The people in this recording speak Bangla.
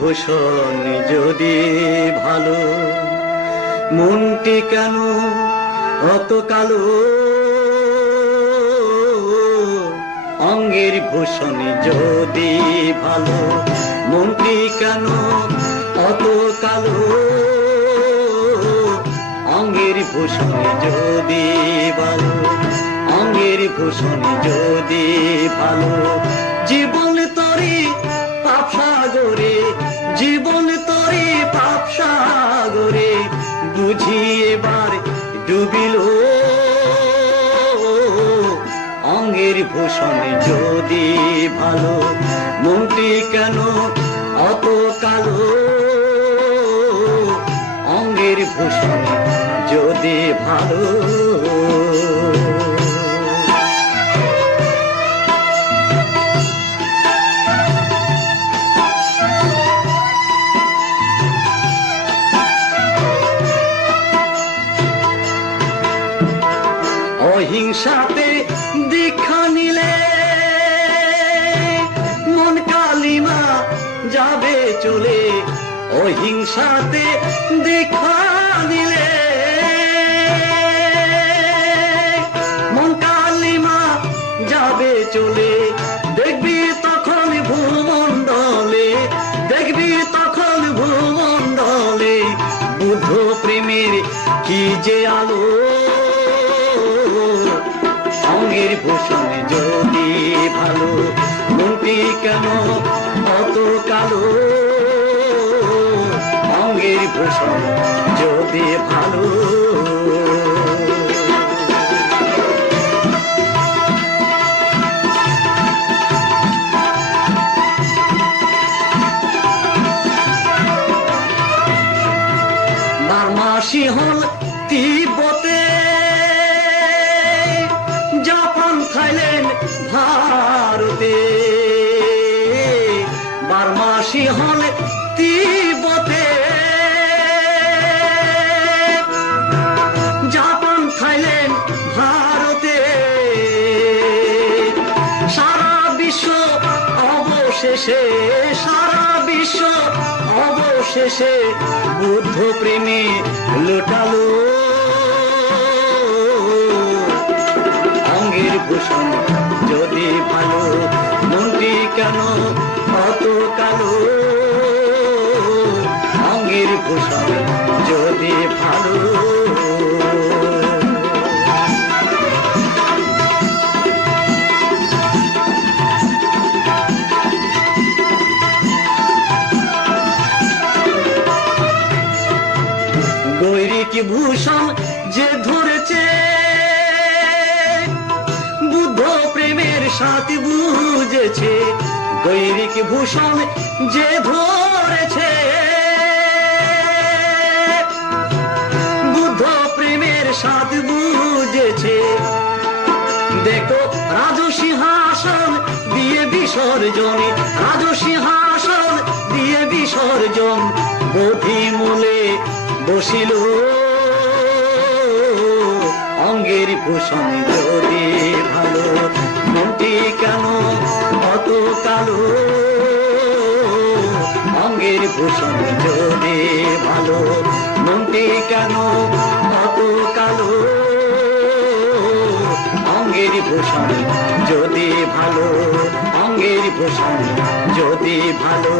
ভূষণ যদি ভালো, মনটি কেন অত কালো? অঙ্গের ভূষণ যদি ভালো, মনটি কেন অত কালো? অঙ্গের ভূষণ যদি ভালো, অঙ্গের ভূষণ যদি ভালো, জীবন তরি বুঝি এবার ডুবিল। অঙ্গের ভূষণ যদি ভালো, মনটি কেন অত কালো? অঙ্গের ভূষণ যদি ভালো অহিংসাতে দীক্ষা নিলে মন কালিমা যাবে চলে। অহিংসাতে দীক্ষা নিলে মন কালিমা যাবে চলে। দেখবি তখন ভূমণ্ডলে, দেখবি তখন ভূমণ্ডলে বুদ্ধ প্রেমের কি যে আলো ভূষণ যদি ভালো মনটি কেন অত কালো? অঙ্গের ভূষণ যদি ভালো। বার্মাসি হল তিব্বতে বার্মাসি হল তিব্বতে। জাপান, থাইল্যান্ড, ভারতে। সারা বিশ্ব অবশেষে, সারা বিশ্ব অবশেষে বুদ্ধ প্রেমে লুটালো। অঙ্গের ভূষণ যদি ভালো মনটি কেন ভূষণ যদি ভালো। গৈরিক ভূষণ যে ধরেছে, বুদ্ধ প্রেমের সাথে বুঝেছে। গৈরিক ভূষণ যে ধরেছে দেখো রাজসিংহাসন দিয়ে বিসর্জন। রাজসিংহাসন দিয়ে বিসর্জন। বোধি মূলে বসিল। অঙ্গের ভূষণ যদি ভালো, মনটি কেন অত কালো? অঙ্গের ভূষণ যদি ভালো, মনটি কেন অঙ্গের ভূষণ যদি ভালো অঙ্গের ভূষণ যদি ভালো।